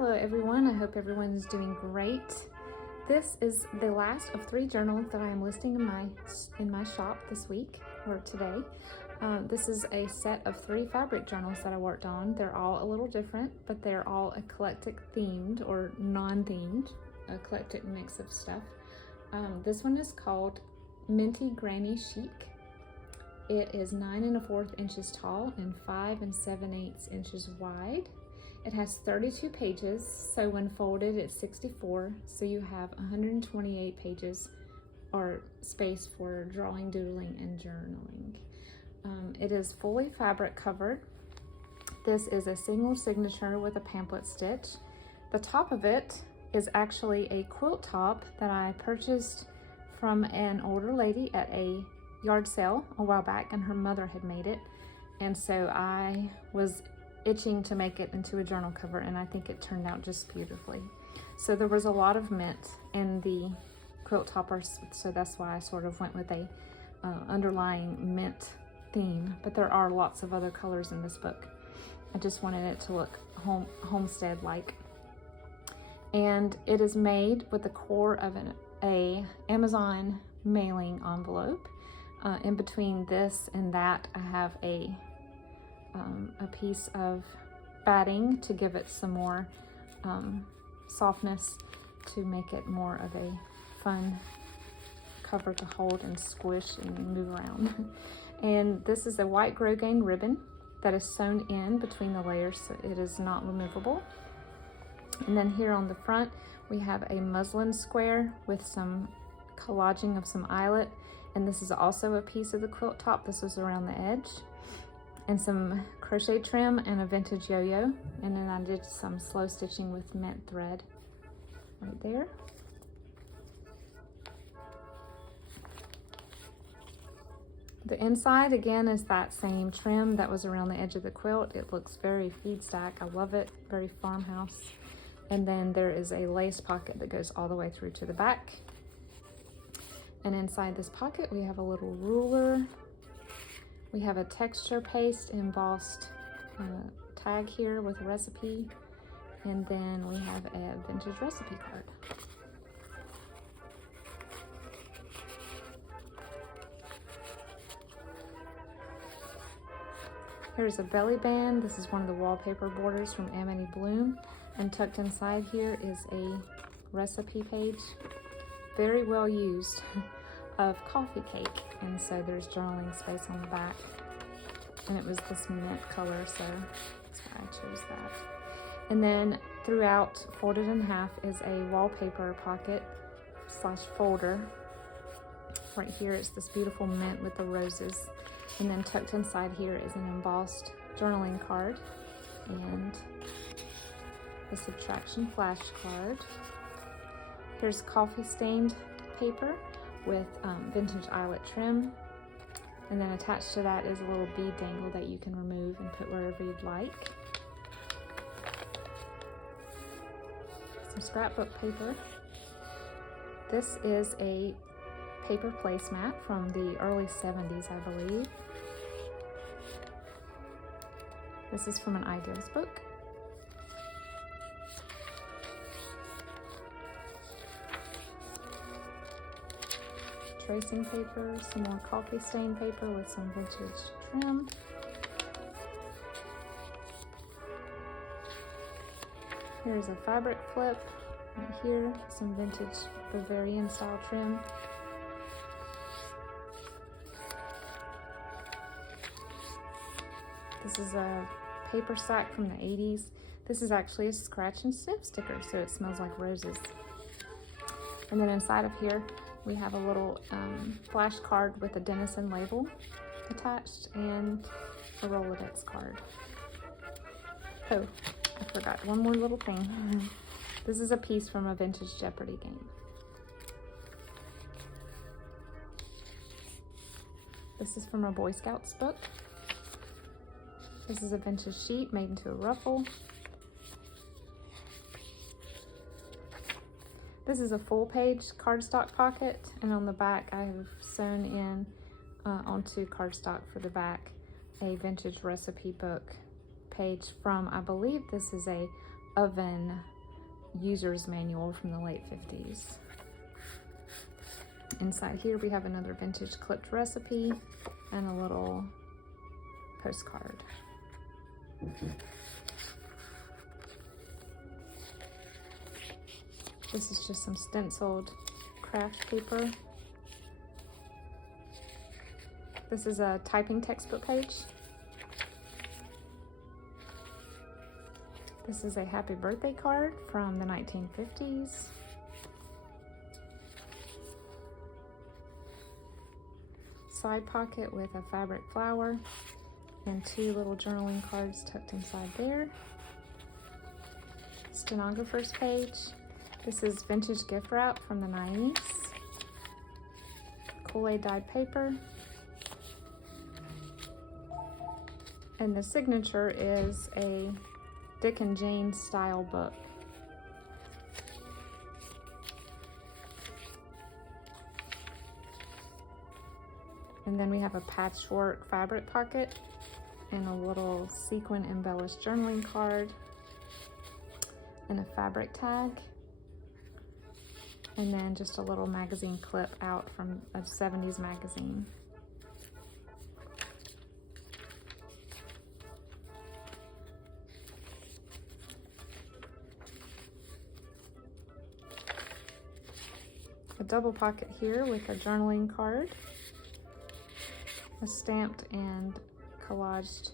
Hello everyone, I hope everyone is doing great. This is the last of 3 journals that I am listing in my shop this week, or today. This is a set of 3 fabric journals that I worked on. They're all a little different, but they're all eclectic themed or non-themed, eclectic mix of stuff. This one is called Minty Granny Chic. It is 9 1/4 inches tall and 5 7/8 inches wide. It has 32 pages, so when folded it's 64, so you have 128 pages or space for drawing, doodling, and journaling. It is fully fabric covered. This is a single signature with a pamphlet stitch. The top of it is actually a quilt top that I purchased from an older lady at a yard sale a while back, and her mother had made it, and so I was itching to make it into a journal cover, and I think it turned out just beautifully. So there was a lot of mint in the quilt toppers, so that's why I sort of went with a underlying mint theme, but there are lots of other colors in this book. I just wanted it to look homestead-like. And it is made with the core of a Amazon mailing envelope. In between this and that, I have a piece of batting to give it some more softness, to make it more of a fun cover to hold and squish and move around. And this is a white grosgrain ribbon that is sewn in between the layers, so it is not removable. And then here on the front we have a muslin square with some collaging of some eyelet, and this is also a piece of the quilt top. This is around the edge, and some crochet trim and a vintage yo-yo, and then I did some slow stitching with mint thread right there. The inside again is that same trim that was around the edge of the quilt. It looks very feed stack. I love it, very farmhouse. And then there is a lace pocket that goes all the way through to the back. And inside this pocket we have a little ruler. We have a texture paste embossed tag here with a recipe, and then we have a vintage recipe card. Here's a belly band. This is one of the wallpaper borders from Amity Bloom, and tucked inside here is a recipe page, very well used, of coffee cake, and so there's journaling space on the back, and it was this mint color, so that's why I chose that. And then throughout, folded in half, is a wallpaper pocket slash folder. Right here is this beautiful mint with the roses, and then tucked inside here is an embossed journaling card and a subtraction flashcard. Here's coffee stained paper with vintage eyelet trim, and then attached to that is a little bead dangle that you can remove and put wherever you'd like. Some scrapbook paper. This is a paper placemat from the early 70s, I believe. This is from an ideas book. Tracing paper, some more coffee stain paper with some vintage trim. Here's a fabric flip right here, some vintage Bavarian style trim. This is a paper sack from the 80s. This is actually a scratch and sniff sticker, so it smells like roses. And then inside of here we have a little flash card with a Denison label attached and a Rolodex card. Oh, I forgot one more little thing. This is a piece from a vintage Jeopardy game. This is from a Boy Scouts book. This is a vintage sheet made into a ruffle. This is a full page cardstock pocket, and on the back I have sewn in onto cardstock for the back a vintage recipe book page from, I believe this is a oven user's manual from the late 50s. Inside here we have another vintage clipped recipe and a little postcard. This is just some stenciled craft paper. This is a typing textbook page. This is a happy birthday card from the 1950s. Side pocket with a fabric flower and 2 little journaling cards tucked inside there. Stenographer's page. This is vintage gift wrap from the 90s. Kool-Aid dyed paper. And the signature is a Dick and Jane style book. And then we have a patchwork fabric pocket and a little sequin embellished journaling card and a fabric tag. And then just a little magazine clip out from a 70s magazine. A double pocket here with a journaling card, a stamped and collaged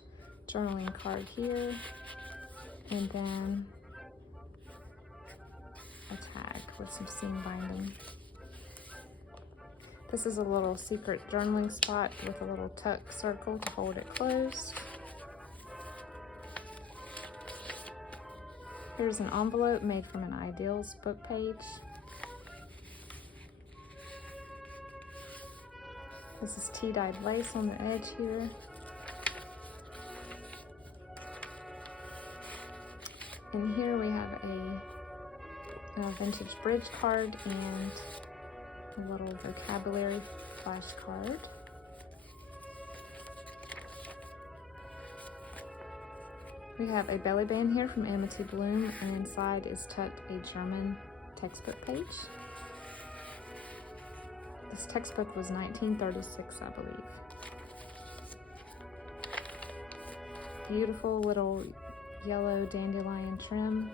journaling card here, and then a tag with some seam binding. This is a little secret journaling spot with a little tuck circle to hold it closed. Here's an envelope made from an Ideals book page. This is tea-dyed lace on the edge here. And here we have a vintage bridge card and a little vocabulary flashcard. We have a belly band here from Amity Bloom, and inside is tucked a German textbook page. This textbook was 1936, I believe. Beautiful little yellow dandelion trim.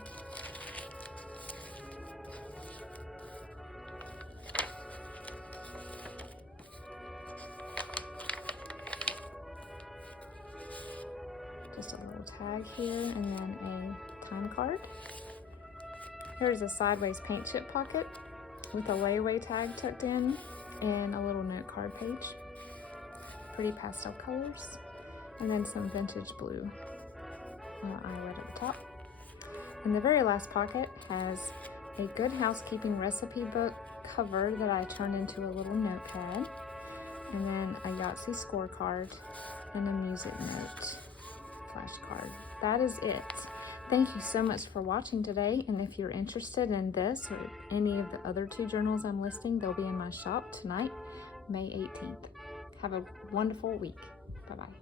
Just a little tag here, and then a time card. Here's a sideways paint chip pocket with a layaway tag tucked in and a little note card page. Pretty pastel colors. And then some vintage blue eyelet at the top. And the very last pocket has a Good Housekeeping recipe book cover that I turned into a little notepad. And then a Yahtzee scorecard and a music note flashcard. That is it. Thank you so much for watching today, and if you're interested in this or any of the other 2 journals I'm listing, they'll be in my shop tonight, May 18th. Have a wonderful week. Bye-bye.